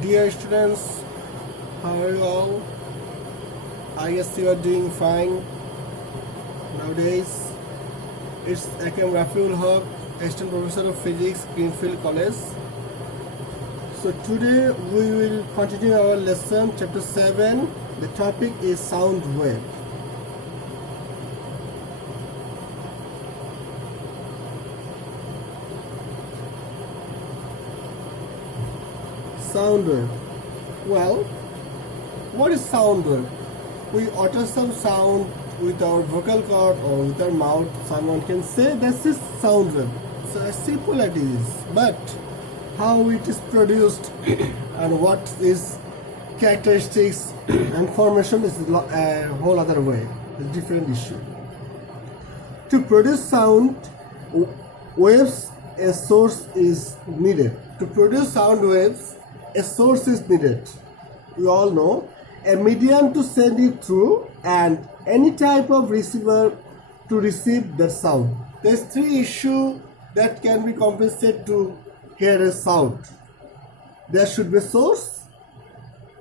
Dear students, how are you all? I guess you are doing fine nowadays. It's Akam Rafiul Haq, Assistant Professor of Physics, Greenfield College. So today we will continue our lesson, chapter 7. The topic is sound wave. Sound wave. Well, what is sound wave? We utter some sound with our vocal cord or with our mouth. Someone can say this is sound wave. So as simple it is. But how it is produced and what is characteristics and formation is a whole other way. It's a different issue. To produce sound waves, a source is needed. To produce sound waves, a source is needed. We all know a medium to send it through and any type of receiver to receive that sound. There's three issues that can be compensated to hear a sound. There should be a source,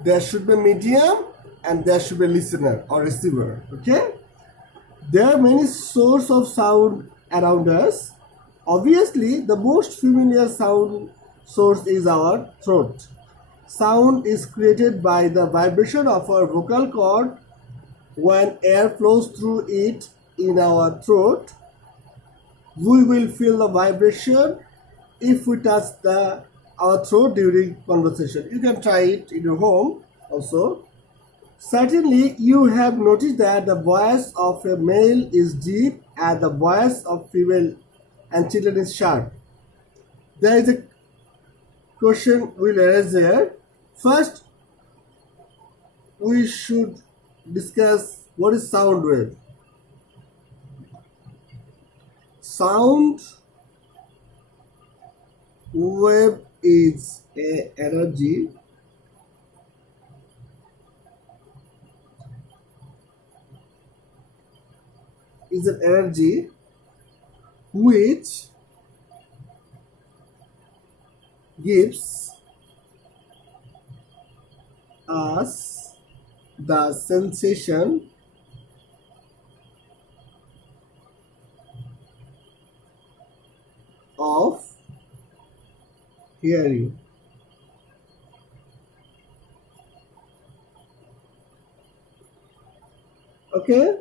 there should be a medium, and there should be a listener or receiver. Okay? There are many sources of sound around us. Obviously, the most familiar sound source is our throat. Sound is created by the vibration of our vocal cord when air flows through it in our throat. We will feel the vibration if we touch our throat during conversation. You can try it in your home also. Certainly, you have noticed that the voice of a male is deep and the voice of female and children is sharp. There is a question we'll arise here. First, we should discuss what is sound wave. Sound wave is an energy which gives us the sensation of hearing. Okay?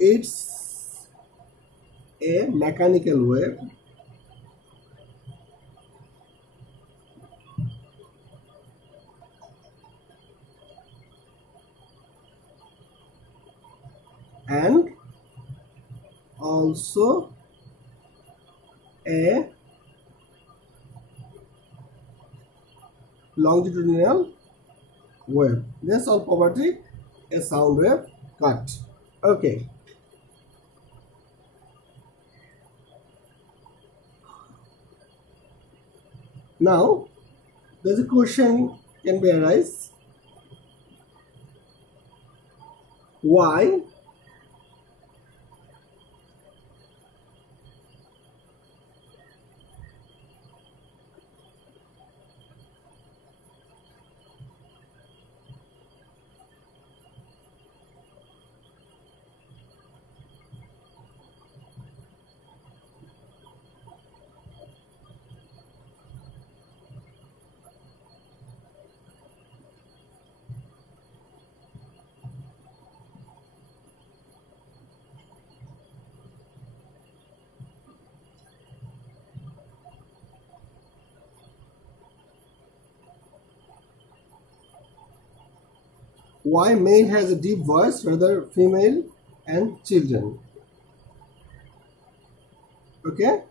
It's a mechanical wave. And also a longitudinal wave. That's all property a sound wave cut. Okay. Now, there's a question can be arise. Why male has a deep voice rather female and children? Okay,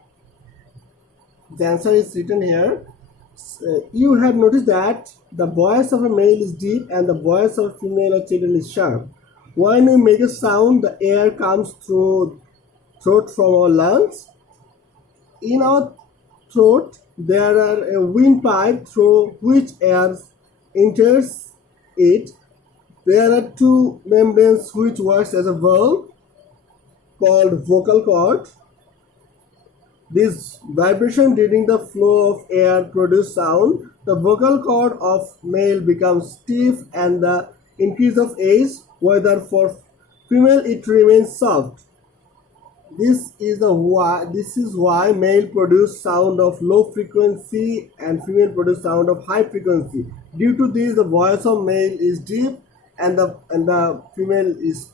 the answer is written here. You have noticed that the voice of a male is deep and the voice of female or children is sharp. When we make a sound, the air comes through throat from our lungs. In our throat there are a windpipe through which air enters it. There are two membranes which works as a valve called vocal cord. This vibration during the flow of air produce sound. The vocal cord of male becomes stiff and the increase of age, whether for female it remains soft. This is why male produce sound of low frequency and female produce sound of high frequency. Due to this, the voice of male is deep and the female is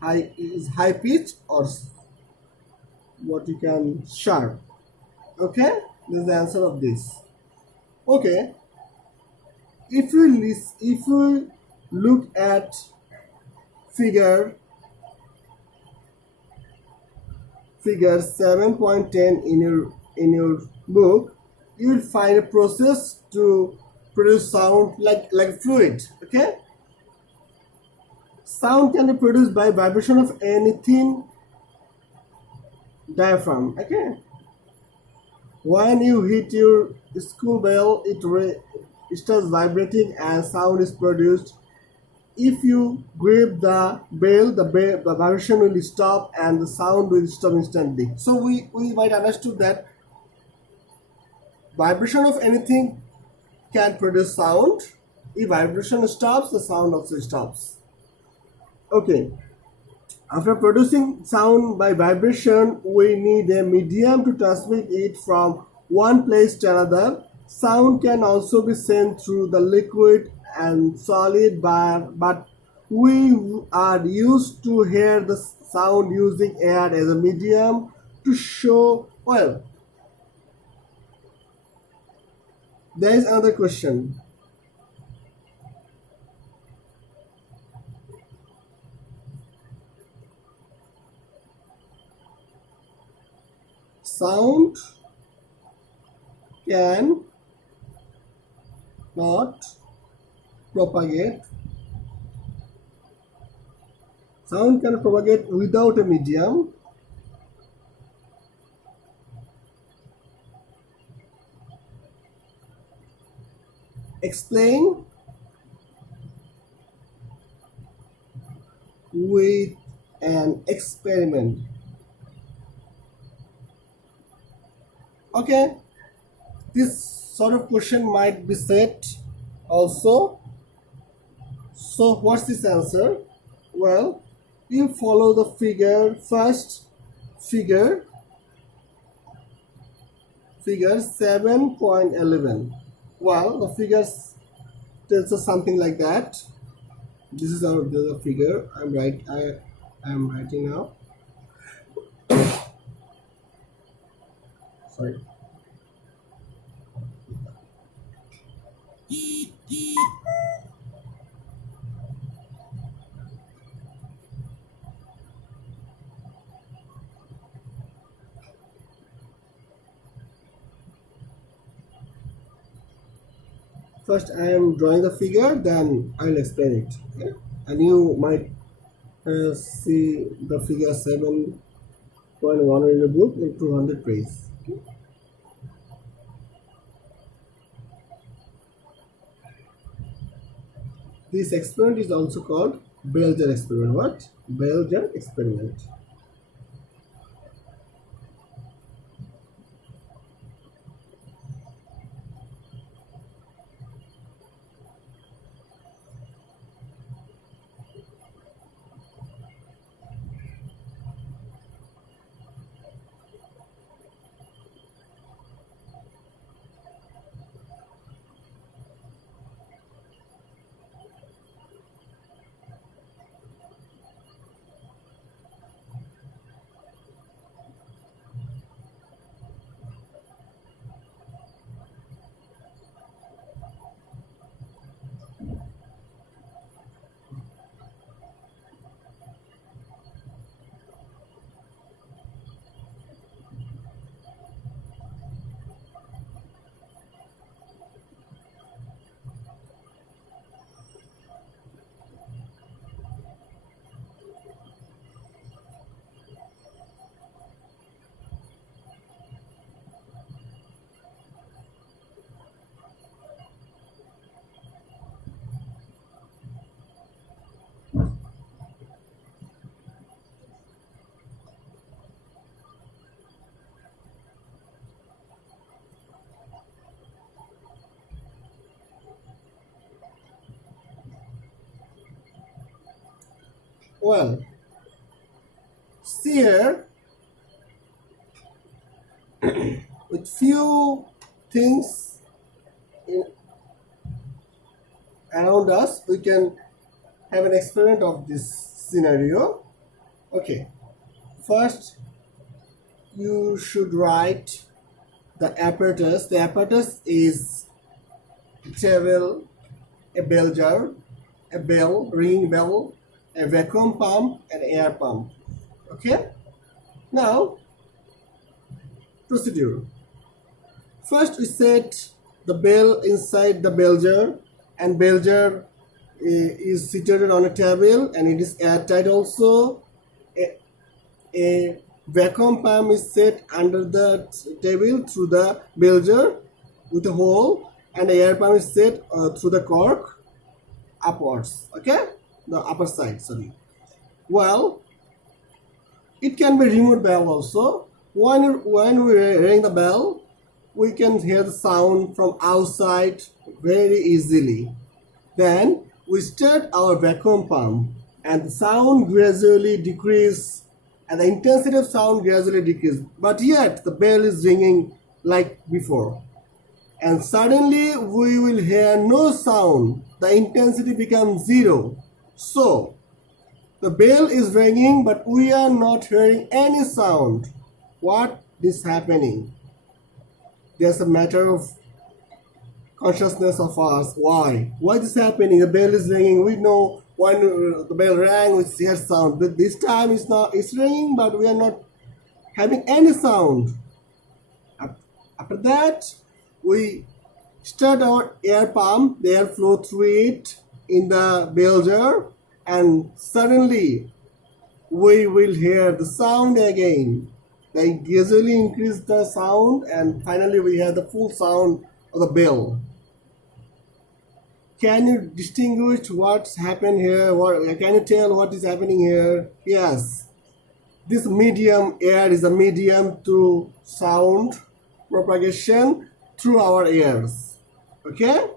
high pitch or what you can sharp. Okay, this is the answer of this. Okay, if you look at figure figure 7.10 in your book, you will find a process to produce sound like fluid. Okay, sound can be produced by vibration of any thin diaphragm. Okay, when you hit your school bell, it starts vibrating and sound is produced. If you grip the bell, the vibration will stop and the sound will stop instantly. So we might understood that vibration of anything can produce sound. If vibration stops, the sound also stops. Okay. After producing sound by vibration, we need a medium to transmit it from one place to another. Sound can also be sent through the liquid and solid bar, but we are used to hear the sound using air as a medium to show. Well, there is another question. Sound can not propagate. Sound can propagate without a medium. Explain with an experiment. Okay, this sort of question might be set also. So what's this answer? Well, you follow the first figure figure 7.11. Well, the figures tells us something like that. This is the figure I am writing now. Sorry. First, I am drawing the figure, then I will explain it. Okay? And you might see the figure 7.1 in the book in 200 page. Okay? This experiment is also called Bell-Jar experiment. What? Bell-Jar experiment. Well, see here, with few things in, around us, we can have an experiment of this scenario. Okay, first you should write the apparatus. The apparatus is a table, a bell jar, a bell, ringing bell, a vacuum pump, and air pump. Okay, now procedure. First we set the bell inside the bell jar, and bell jar is situated on a table and it is airtight also. A vacuum pump is set under the table through the bell jar with a hole, and the air pump is set through the cork upwards. Okay, the upper side, sorry. Well, it can be remote bell also. When we ring the bell, we can hear the sound from outside very easily. Then we start our vacuum pump and the sound gradually decrease, and the intensity of sound gradually decrease, but yet the bell is ringing like before. And suddenly we will hear no sound. The intensity becomes zero. So the bell is ringing, but we are not hearing any sound. What is happening? There's a matter of consciousness of us. Why? Why this happening? The bell is ringing. We know when the bell rang, we hear sound. But this time it's not. It's ringing, but we are not having any sound. After that, we start our air pump. The air flow through it in the bell jar, and suddenly we will hear the sound again. They gradually increase the sound, and finally we hear the full sound of the bell. Can you distinguish what's happened here? Can you tell what is happening here? Yes, this medium, air, is a medium to sound propagation through our ears. Okay?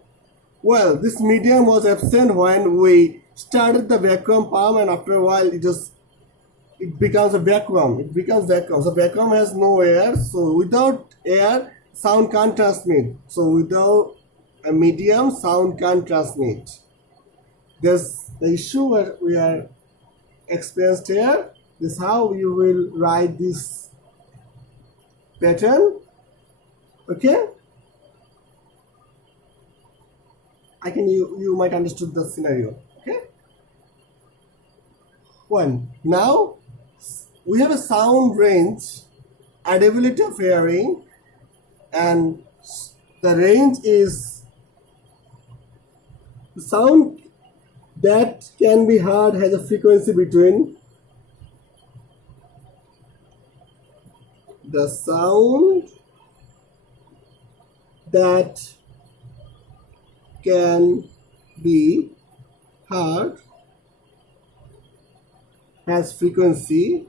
Well, this medium was absent when we started the vacuum pump, and after a while it becomes a vacuum. It becomes vacuum. So vacuum has no air. So without air, sound can't transmit. So without a medium, sound can't transmit. There's the issue that we are experienced here. This is how you will write this pattern. Okay? You might understood the scenario. Okay? One. Now we have a sound range, ability of hearing, and the range is the sound that can be heard has a frequency between the sound that can be heard has frequency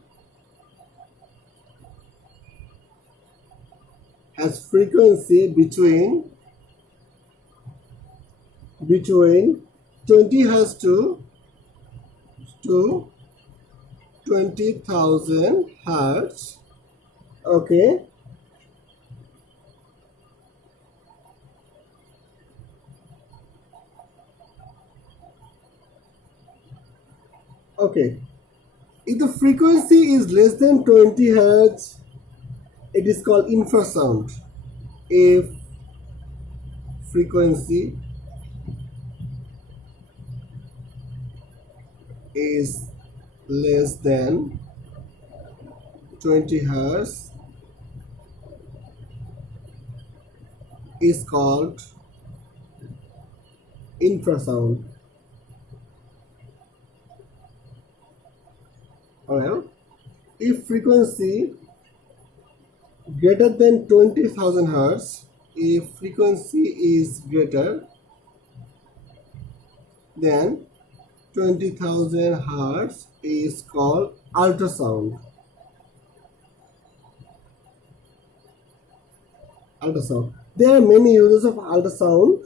between 20 hertz to 20,000 hertz. Okay. Okay. If the frequency is less than 20 hertz, it is called infrasound. If frequency is less than 20 hertz, is called infrasound. Well, if frequency greater than 20,000 hertz, if frequency is greater than 20,000 hertz, is called ultrasound. Ultrasound. There are many uses of ultrasound.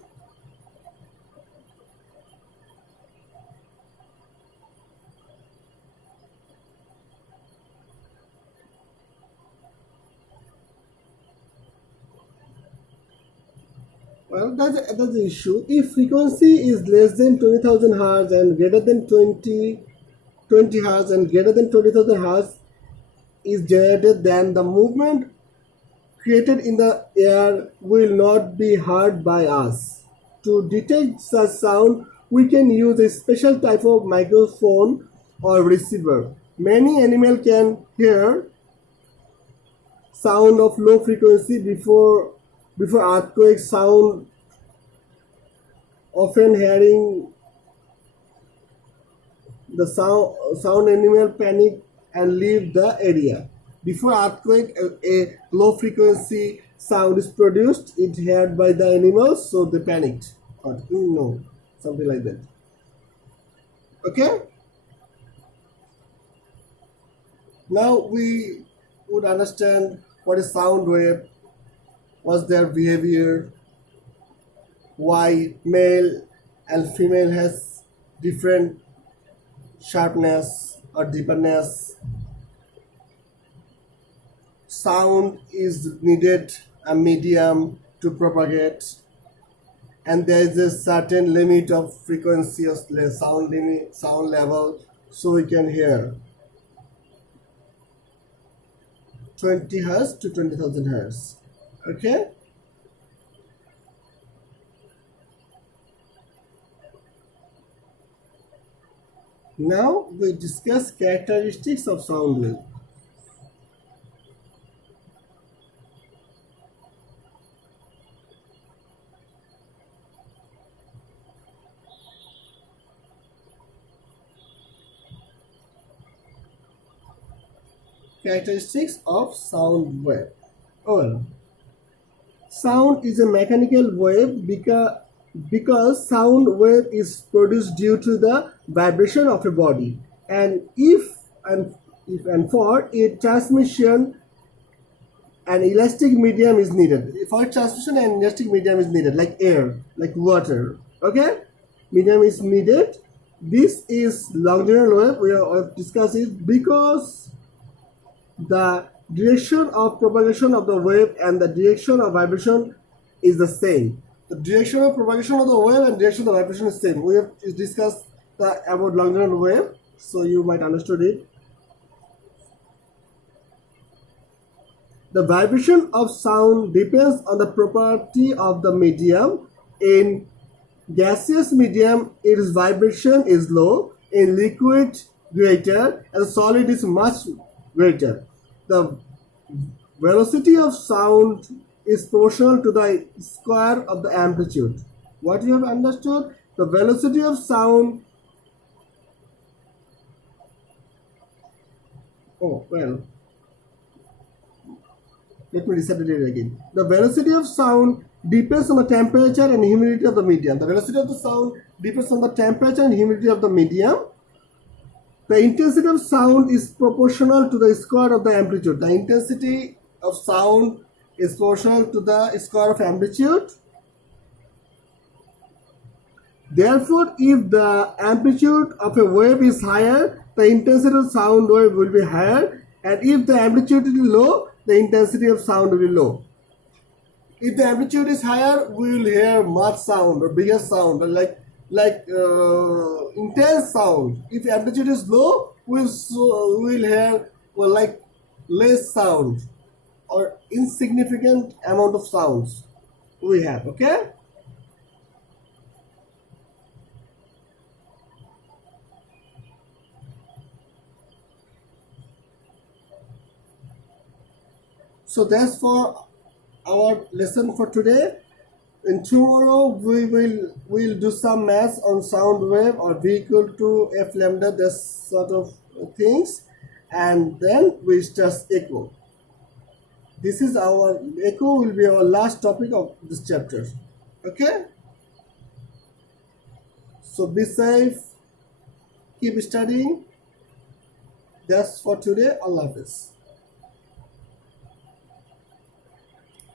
Well, that's the issue. If frequency is less than 20,000 hertz and greater than 20 hertz and greater than 20,000 hertz is generated, then the movement created in the air will not be heard by us. To detect such sound, we can use a special type of microphone or receiver. Many animals can hear sound of low frequency before earthquake sound, often hearing the sound animal panic and leave the area. Before earthquake, a low frequency sound is produced. It heard by the animals, so they panicked. Or no, something like that. Okay. Now we would understand what is sound wave, what's their behavior, why male and female has different sharpness or deepness. Sound is needed a medium to propagate, and there is a certain limit of frequency of sound level, so we can hear 20 hertz to 20,000 hertz. Okay. Now we discuss characteristics of sound wave. Characteristics of sound wave. Well, sound is a mechanical wave because sound wave is produced due to the vibration of a body, and if and for a transmission an elastic medium is needed. For transmission an elastic medium is needed, like air, like water. Okay, medium is needed. This is longitudinal wave. We have discussed it because the direction of propagation of the wave and the direction of vibration is the same. The direction of propagation of the wave and direction of the vibration is same. We have discussed about longitudinal wave, so you might understood it. The vibration of sound depends on the property of the medium. In gaseous medium, its vibration is low. In liquid, greater, and solid is much greater. The velocity of sound is proportional to the square of the amplitude. What you have understood? The velocity of sound. Oh, well. Let me reset it again. The velocity of sound depends on the temperature and humidity of the medium. The velocity of the sound depends on the temperature and humidity of the medium. The intensity of sound is proportional to the square of the amplitude. The intensity of sound is proportional to the square of amplitude. Therefore, if the amplitude of a wave is higher, the intensity of sound wave will be higher, and if the amplitude is low, the intensity of sound will be low. If the amplitude is higher, we will hear much sound or bigger sound, or like intense sound. If amplitude is low, we'll hear like less sound or insignificant amount of sounds we have. Okay. So that's for our lesson for today. And tomorrow we'll do some maths on sound wave or V equal to F lambda, this sort of things, and then we start echo. This is our echo will be our last topic of this chapter. Okay. So be safe, keep studying. That's for today. Allah Hafiz.